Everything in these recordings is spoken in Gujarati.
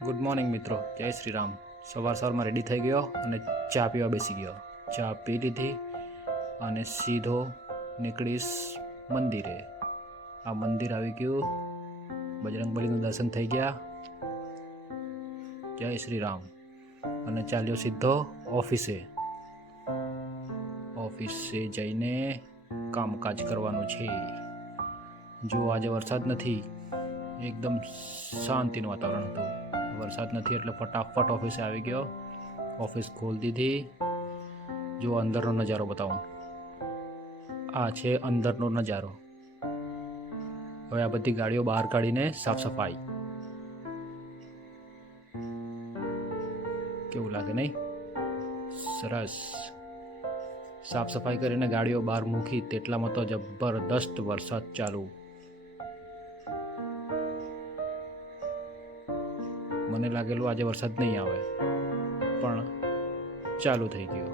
ગુડ મોર્નિંગ મિત્રો, જય શ્રી રામ. સવારમાં રેડી થઈ ગયો અને ચા પીવા બેસી ગયો. ચા પી લીધી અને સીધો નીકળીશ મંદિરે. આ મંદિર આવી ગયું, બજરંગબલીનું દર્શન થઈ ગયા. જય શ્રી રામ. અને ચાલ્યો સીધો ઓફિસે જઈને કામકાજ કરવાનું છે. જો આજે વરસાદ નથી, એકદમ શાંતિનું વાતાવરણ હતું. વરસાદ નથી એટલે ફટાફટ ઓફિસે આવી ગયો. ઓફિસ ખોલી દીધી. જો અંદરનો નજારો બતાવું. આ છે અંદરનો નજારો. હવે આ બધી ગાડીઓ બહાર કાઢીને સાફ સફાઈ. કેવું લાગે નહીં? સરસ. સાફ સફાઈ કરીને ગાડીઓ બહાર મૂકી તેટલામાં તો જબરદસ્ત વરસાદ ચાલુ. મને લાગેલું આજે વરસાદ નહીં આવે, પણ ચાલુ થઈ ગયો.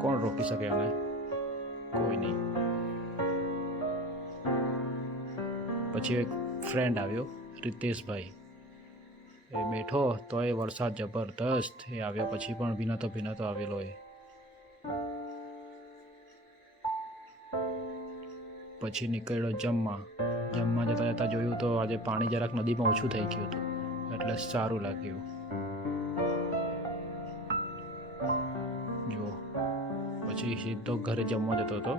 કોણ રોકી શકે અમે? કોઈ નહીં. પછી એક ફ્રેન્ડ આવ્યો, રિતેશભાઈ. એ બેઠો તો એ વરસાદ જબરદસ્ત. એ આવ્યા પછી પણ ભીનાતો આવેલો. પછી નીકળ્યો જમવા જતા જોયું તો આજે પાણી જરાક નદીમાં ઓછું થઈ ગયું હતું, એટલે સારું લાગ્યું. જો પછી સીધો ઘરે જમવા જતો હતો.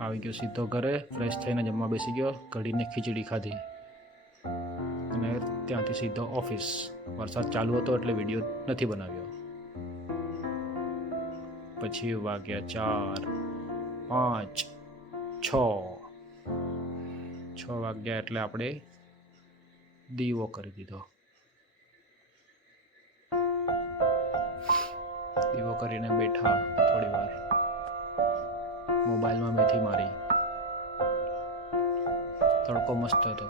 આવી ગયો સીધો ઘરે, ફ્રેશ થઈને જમવા બેસી ગયો. કઢીને ખીચડી ખાધી અને ત્યાંથી સીધો ઓફિસ. વરસાદ ચાલુ હતો એટલે વિડીયો નથી બનાવ્યો. પછી વાગ્યા 4, 5, 6 વાગ્યા એટલે આપણે દીવો કરી દીધો. દીવો કરીને બેઠા થોડી વાર, મોબાઈલમાં મેથી મારી. તડકો મસ્ત હતો.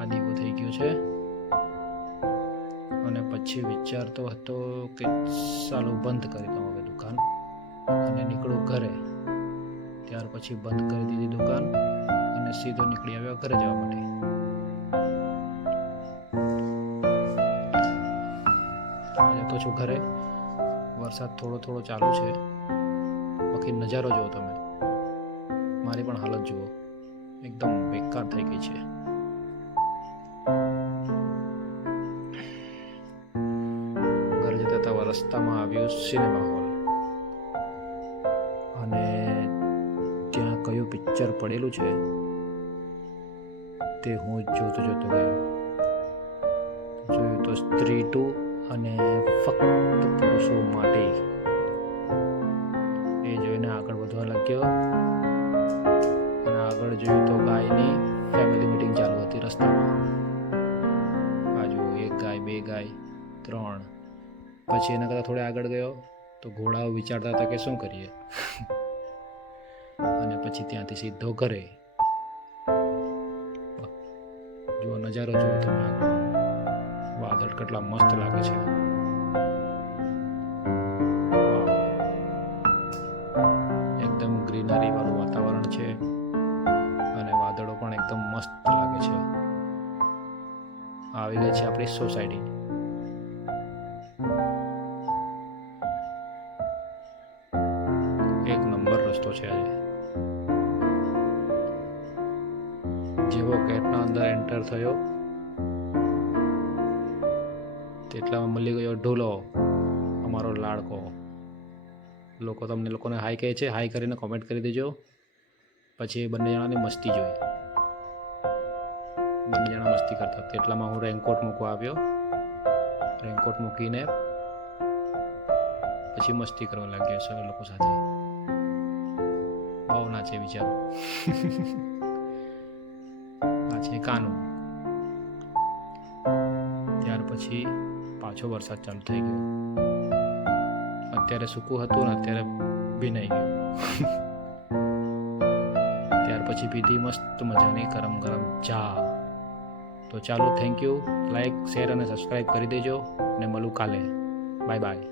આ દીવો થઈ ગયો છે. અને પછી વિચારતો હતો કે ચાલો બંધ કરી દઉં હવે દુકાન અને નીકળું ઘરે. ત્યાર પછી બંધ કરી દીધી દુકાન અને સીધો નીકળી આવ્યો ઘરે જવા માટે. જતો છું ઘરે. વરસાદ થોડો ચાલુ છે. બાકી નજારો જુઓ તમે. મારી પણ હાલત જુઓ, એકદમ બેકાર થઈ ગઈ છે. રસ્તામાં આવ્યો સિનેમા હોલ અને ત્યાં કયું પિક્ચર પડેલું છે તે હું જોતો ગયો. જોયું તો સ્ત્રી 2 અને ફક્ત પુરુષો માટે. એ જોઈને આગળ વધવા લાગ્યો અને આગળ જોયું તો ગાયની ફેમિલી મીટિંગ ચાલુ હતી રસ્તામાં. બાજુ 1 ગાય, 2 ગાય, 3. પછી એના કરતાં થોડે આગળ ગયો તો ઘોડાઓ વિચારતા હતા કે શું કરીએ. અને પછી ત્યાંથી સીધો ઘરે. જુઓ નજારો જુઓ તમે. વાદળ કેટલા મસ્ત લાગે છે. એકદમ ગ્રીનરી વાળું વાતાવરણ છે અને વાદળો પણ એકદમ મસ્ત લાગે છે. આવી ગઈ છે આપણી સોસાયટી. એક નંબર રસ્તો છે આજે. જેવો ગેટના અંદર એન્ટર થયો તેટલામાં મળી ગયો ઢોલો, અમારો લાડકો. લોકોને હાય કહે છે. હાય કરીને કોમેન્ટ કરી દેજો. પછી બંને જણાની મસ્તી જોઈ. બંને જણા મસ્તી કરતા. તેટલામાં હું રેનકોટ મૂકવા આવ્યો. રેનકોટ મૂકીને પછી મસ્તી કરવા લાગ્યો છે લોકો સાથે. બહુ નાચે વિચારો. આ છે કાનું. ત્યાર પછી પાછો વરસાદ ચાલુ થઈ ગયો. અત્યારે સૂકું હતું ને અત્યારે ભીનાઈ ગયું. ત્યાર પછી પીધી મસ્ત મજાની ગરમ ચા. તો ચાલો, થેન્ક યુ. લાઈક, શેર અને સબસ્ક્રાઈબ કરી દેજો અને મળું કાલે. Bye bye.